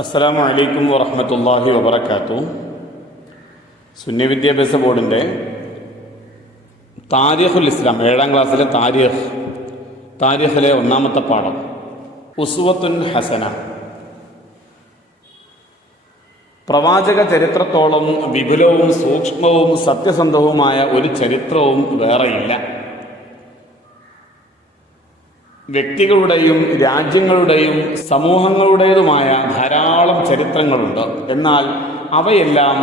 അസ്സലാമു അലൈക്കും വറഹ്മത്തുള്ളാഹി വബറകാതുഹു. സുന്നി വിദ്യാഭ്യാസ ബോർഡിൻ്റെ താരിഖുൽ ഇസ്ലാം 7ാം ക്ലാസ്സിലെ താരിഖിലെ 1ാമത്തെ പാഠം ഉസ്വത്തുൻ ഹസന. പ്രവാചക ചരിത്രത്തോളം വിപുലവും സൂക്ഷ്മവും സത്യസന്ധവുമായ ഒരു ചരിത്രവും വേറെയില്ല. വ്യക്തികളുടെയും രാജ്യങ്ങളുടെയും സമൂഹങ്ങളുടേതുമായ ധാരാളം ചരിത്രങ്ങളുണ്ട്. എന്നാൽ അവയെല്ലാം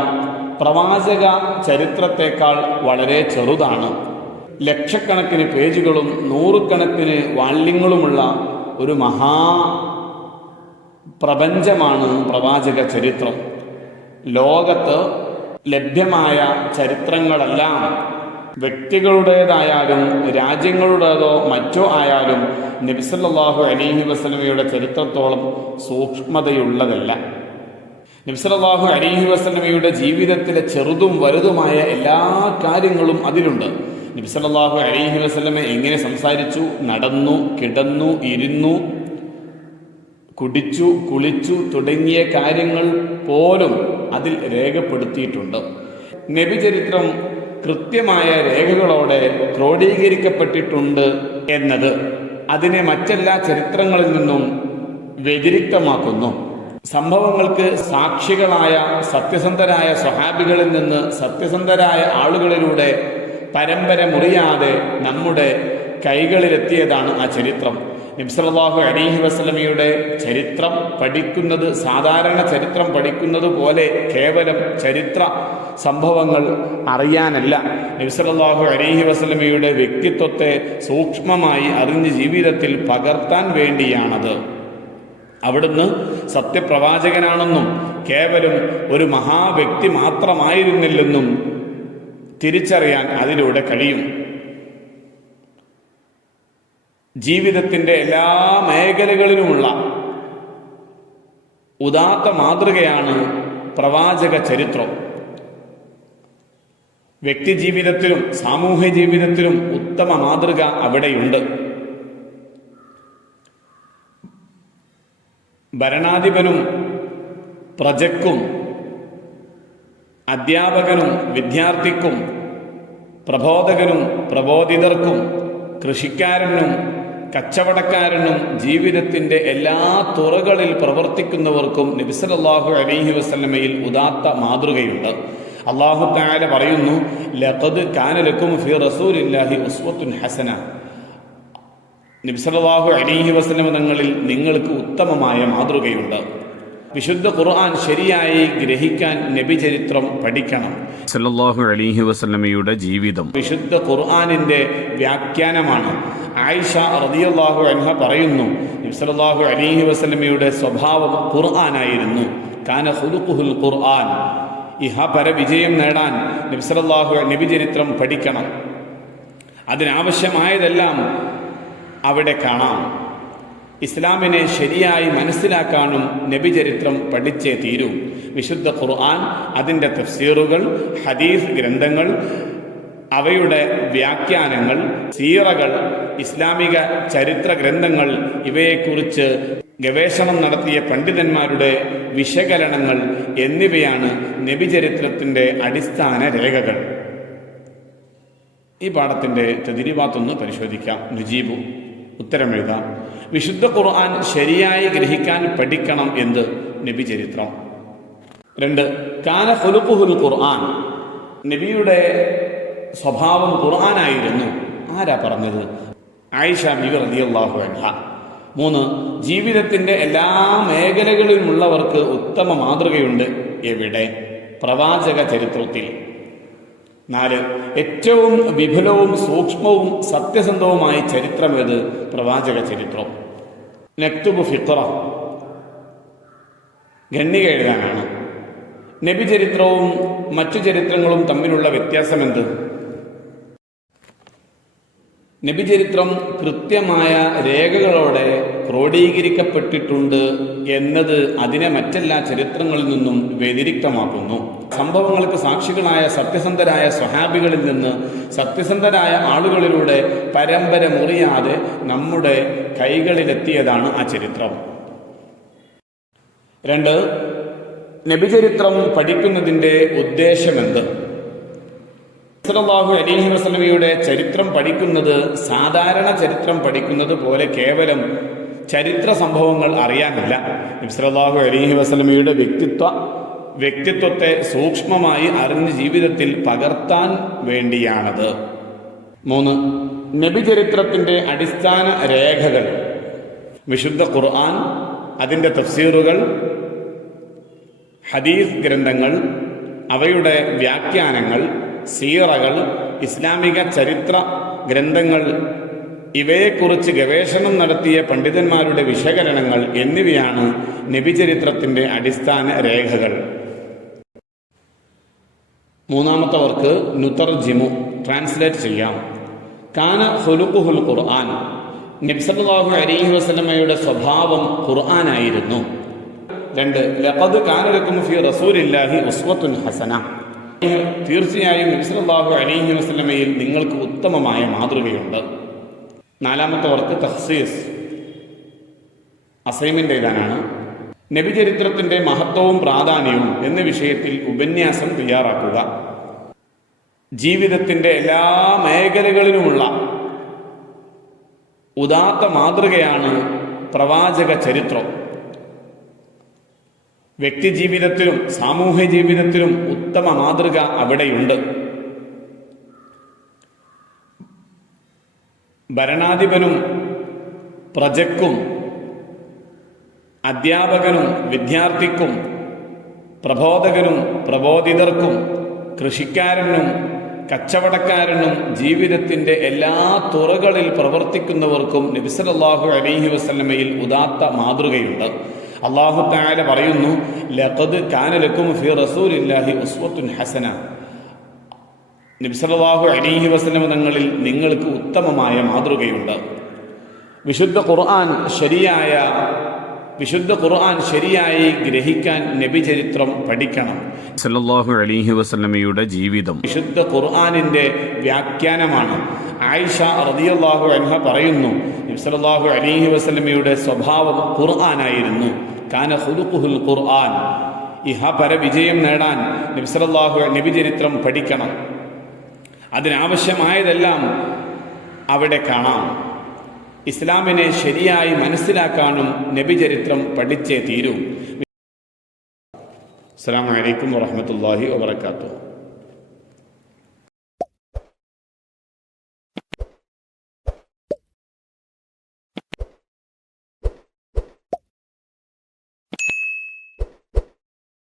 പ്രവാചക ചരിത്രത്തേക്കാൾ വളരെ ചെറുതാണ്. ലക്ഷക്കണക്കിന് പേജുകളും നൂറുകണക്കിന് വാല്യങ്ങളുമുള്ള ഒരു പ്രപഞ്ചമാണ് പ്രവാചക ചരിത്രം. ലോകത്ത് ലഭ്യമായ ചരിത്രങ്ങളെല്ലാം വ്യക്തികളുടേതായാലും രാജ്യങ്ങളുടേതോ മറ്റോ ആയാലും നബി സല്ലല്ലാഹു അലൈഹി വസല്ലമയുടെ ചരിത്രത്തോളം സൂക്ഷ്മതയുള്ളതല്ല. നബി സല്ലല്ലാഹു അലൈഹി വസല്ലമയുടെ ജീവിതത്തിലെ ചെറുതും വലുതുമായ എല്ലാ കാര്യങ്ങളും അതിലുണ്ട്. നബി സല്ലല്ലാഹു അലൈഹി വസല്ലമ എങ്ങനെ സംസാരിച്ചു, നടന്നു, കിടന്നു, ഇരുന്നു, കുടിച്ചു, കുളിച്ചു തുടങ്ങിയ കാര്യങ്ങൾ പോലും അതിൽ രേഖപ്പെടുത്തിയിട്ടുണ്ട്. നബി ചരിത്രം കൃത്യമായ രേഖകളോടെ ക്രോഡീകരിക്കപ്പെട്ടിട്ടുണ്ട് എന്നത് അതിനെ മറ്റെല്ലാ ചരിത്രങ്ങളിൽ നിന്നും വ്യതിരിക്തമാക്കുന്നു. സംഭവങ്ങൾക്ക് സാക്ഷികളായ സത്യസന്ധരായ സ്വഹാബികളിൽ നിന്ന് സത്യസന്ധരായ ആളുകളിലൂടെ പരമ്പര മുറിയാതെ നമ്മുടെ കൈകളിലെത്തിയതാണ് ആ ചരിത്രം. നബി സല്ലല്ലാഹു അലൈഹി വസല്ലമയുടെ ചരിത്രം പഠിക്കുന്നത് സാധാരണ ചരിത്രം പഠിക്കുന്നത് പോലെ കേവലം ചരിത്ര സംഭവങ്ങൾ അറിയാനല്ല. നബി സല്ലല്ലാഹു അലൈഹി വസല്ലമയുടെ വ്യക്തിത്വത്തെ സൂക്ഷ്മമായി അറിഞ്ഞ് ജീവിതത്തിൽ പകർത്താൻ വേണ്ടിയാണത്. അവിടുന്ന് സത്യപ്രവാചകനാണെന്നും കേവലം ഒരു മഹാവ്യക്തി മാത്രമായിരുന്നില്ലെന്നും തിരിച്ചറിയാൻ അതിലൂടെ കഴിയും. ജീവിതത്തിൻ്റെ എല്ലാ മേഖലകളിലുമുള്ള ഉദാത്ത മാതൃകയാണ് പ്രവാചക ചരിത്രം. വ്യക്തി ജീവിതത്തിലും സാമൂഹ്യ ജീവിതത്തിലും ഉത്തമ മാതൃക അവിടെയുണ്ട്. ഭരണാധിപനും പ്രജയ്ക്കും അധ്യാപകനും വിദ്യാർത്ഥിക്കും പ്രബോധകനും പ്രബോധിതർക്കും കൃഷിക്കാരനും കച്ചവടക്കാരനും ജീവിതത്തിൻ്റെ എല്ലാ തുറകളിൽ പ്രവർത്തിക്കുന്നവർക്കും നബി സല്ലല്ലാഹു അലൈഹി വസല്ലമയിൽ ഉദാത്ത മാതൃകയുണ്ട്. അല്ലാഹു തആല പറയുന്നു, ലഖദ് കാന ലക്കും ഫീ റസൂലില്ലാഹി ഉസ്വത്തുൻ ഹസന. നബി സല്ലല്ലാഹു അലൈഹി വസല്ലമ തങ്ങളിൽ നിങ്ങൾക്ക് ഉത്തമമായ മാതൃകയുണ്ട്. വിശുദ്ധ ഖുർആൻ ശരിയായി ഗ്രഹിക്കാൻ നബി ചരിത്രം പഠിക്കണം. സല്ലല്ലാഹു അലൈഹി വസല്ലമയുടെ ജീവിതം വിശുദ്ധ ഖുർആനിന്റെ വ്യാഖ്യാനമാണ്. ആയിഷ റളിയല്ലാഹു അൻഹ പറയുന്നു, നബി സല്ലല്ലാഹു അലൈഹി വസല്ലമയുടെ സ്വഭാവം ഖുർആനായിരുന്നു. കാന ഖുലുഖുൽ ഖുർആൻ. ഇഹപര വിജയം നേടാൻ നബി ചരിത്രം പഠിക്കണം. അതിനാവശ്യമായതെല്ലാം അവിടെ കാണാം. ഇസ്ലാമിനെ ശരിയായി മനസ്സിലാക്കാനും നബി ചരിത്രം പഠിച്ചേ തീരൂ. വിശുദ്ധ ഖുർആൻ, അതിൻ്റെ തഫ്സീറുകൾ, ഹദീസ് ഗ്രന്ഥങ്ങൾ, അവയുടെ വ്യാഖ്യാനങ്ങൾ, സീറകൾ, ഇസ്ലാമിക ചരിത്ര ഗ്രന്ഥങ്ങൾ, ഇവയെക്കുറിച്ച് ഗവേഷണം നടത്തിയ പണ്ഡിതന്മാരുടെ വിശകലനങ്ങൾ എന്നിവയാണ് നബി ചരിത്രത്തിൻ്റെ അടിസ്ഥാന രേഖകൾ. ഈ പാഠത്തിൻ്റെ തദ്രീബാത്തൊന്ന് പരിശോധിക്കാം. നുജീബു, ഉത്തരമെഴുതാം. വിശുദ്ധ ഖുർആൻ ശരിയായി ഗ്രഹിക്കാൻ പഠിക്കണം. എന്ത്? നബി ചരിത്രം. 2. കാന ഖുലുഖുൽ ഖുർആൻ. നബിയുടെ സ്വഭാവം ഖുർആനായിരുന്നു. ആരാ പറഞ്ഞത്? ആയിഷ ബിബി റളിയല്ലാഹു അൻഹ. 3. ജീവിതത്തിൻ്റെ എല്ലാ മേഖലകളിലുമുള്ളവർക്ക് ഉത്തമ മാതൃകയുണ്ട്. എവിടെ? പ്രവാചക ചരിത്രത്തിൽ. 4. ഏറ്റവും വിപുലവും സൂക്ഷ്മവും സത്യസന്ധവുമായ ചരിത്രമേത്? പ്രവാചക ചരിത്രം. നക്തുബു ഫിഖ്റ, ഖണ്ഡിക എഴുതാനാണ്. നബി ചരിത്രവും മറ്റു ചരിത്രങ്ങളും തമ്മിലുള്ള വ്യത്യാസമെന്ത്? നബി ചരിത്രം കൃത്യമായ രേഖകളോടെ ക്രോഡീകരിക്കപ്പെട്ടിട്ടുണ്ട് എന്നത് അതിനെ മറ്റെല്ലാ ചരിത്രങ്ങളിൽ നിന്നും വ്യതിരിക്തമാക്കുന്നു. സംഭവങ്ങൾക്ക് സാക്ഷികളായ സത്യസന്ധരായ സ്വഹാബികളിൽ നിന്ന് സത്യസന്ധരായ ആളുകളിലൂടെ പരമ്പര മുറിയാതെ നമ്മുടെ കൈകളിലെത്തിയതാണ് ആ ചരിത്രം. 2. നബിചരിത്രം പഠിക്കുന്നതിൻ്റെ ഉദ്ദേശമെന്ത്? സല്ലല്ലാഹു അലൈഹി വസല്ലമയുടെ ചരിത്രം പഠിക്കുന്നത് സാധാരണ ചരിത്രം പഠിക്കുന്നത് പോലെ കേവലം ചരിത്ര സംഭവങ്ങൾ അറിയാനല്ല. നബി സല്ലല്ലാഹു അലൈഹി വസല്ലമയുടെ വ്യക്തിത്വത്തെ സൂക്ഷ്മമായി അറിഞ്ഞ് ജീവിതത്തിൽ പകർത്താൻ വേണ്ടിയാണത്. 3. നബിചരിത്രത്തിൻ്റെ അടിസ്ഥാന രേഖകൾ: വിശുദ്ധ ഖുർആൻ, അതിൻ്റെ തഫ്സീറുകൾ, ഹദീസ് ഗ്രന്ഥങ്ങൾ, അവയുടെ വ്യാഖ്യാനങ്ങൾ, സീറകൾ, ഇസ്ലാമിക ചരിത്ര ഗ്രന്ഥങ്ങൾ, ഇവയെക്കുറിച്ച് ഗവേഷണം നടത്തിയ പണ്ഡിതന്മാരുടെ വിശകലനങ്ങൾ എന്നിവയാണ് നബിചരിത്രത്തിൻ്റെ അടിസ്ഥാന രേഖകൾ. 3-ാമത്തെ വർക്ക് നുതർജിമു, ട്രാൻസ്ലേറ്റ് ചെയ്യാം. കാന ഖുലുഖുൽ ഖുർആൻ, നബി സല്ലല്ലാഹു അലൈഹി വസല്ലമയുടെ സ്വഭാവം ഖുർആനായിരുന്നു. 2. ലഖദ് കാന ലക്കും ഫീ റസൂലില്ലാഹി ഉസ്വത്തുൻ ഹസന, തീർച്ചയായും നബി സല്ലല്ലാഹു അലൈഹി വസല്ലമയിൽ നിങ്ങൾക്ക് ഉത്തമമായ മാതൃകയുണ്ട്. 4-ാമത്തെ വർക്ക് തഖ്സീസ്, അസൈൻമെന്റ് എഴുതാനാണ്. നബിചരിത്രത്തിന്റെ മഹത്വവും പ്രാധാന്യവും എന്ന വിഷയത്തിൽ ഉപന്യാസം തയ്യാറാക്കുക. ജീവിതത്തിന്റെ എല്ലാ മേഖലകളിലുമുള്ള ഉദാത്ത മാതൃകയാണ് പ്രവാചക ചരിത്രം. വ്യക്തിജീവിതത്തിലും സാമൂഹ്യ ജീവിതത്തിലും ഉത്തമ മാതൃക അവിടെയുണ്ട്. ഭരണാധിപനും പ്രജയ്ക്കും, അധ്യാപകനും വിദ്യാർത്ഥിക്കും, പ്രബോധകനും പ്രബോധിതർക്കും, കൃഷിക്കാരനും കച്ചവടക്കാരനും ജീവിതത്തിൻ്റെ എല്ലാ തുറകളിൽ പ്രവർത്തിക്കുന്നവർക്കും നബി സല്ലല്ലാഹു അലൈഹി വസല്ലമയിൽ ഉദാത്ത മാതൃകയുണ്ട്. അല്ലാഹു തആല പറയുന്നു, ലഖദ് കാന ലക്കും ഫീ റസൂലില്ലാഹി ഉസ്വത്തുൻ ഹസന, നബി സല്ലല്ലാഹു അലൈഹി വസല്ലമ തങ്ങളിൽ നിങ്ങൾക്ക് ഉത്തമമായ മാതൃകയുണ്ട്. വിശുദ്ധ ഖുർആൻ ശരിയായി ഗ്രഹിക്കാൻ നബിചരിത്രം പഠിക്കണം. സല്ലല്ലാഹു അലൈഹി വസല്ലമയുടെ ജീവിതം വിശുദ്ധ ഖുർആനിന്റെ വ്യാഖ്യാനമാണ്. ആയിഷ റളിയല്ലാഹു അൻഹ പറയുന്നു, നബി സല്ലല്ലാഹു അലൈഹി വസല്ലമയുടെ സ്വഭാവം ഖുർആനായിരുന്നു. കാന ഖുലുഖുൽ ഖുർആൻ. ഇഹപര വിജയം നേടാൻ നബിചരിത്രം പഠിക്കണം. അതിനാവശ്യമായതെല്ലാം അവിടെ കാണാം. ഇസ്ലാമിനെ ശരിയായി മനസ്സിലാക്കാനും നബിചരിത്രം പഠിച്ചേ തീരൂ. അസ്സലാമു അലൈക്കും വറഹ്മത്തുള്ളാഹി വബറകാതുഹു.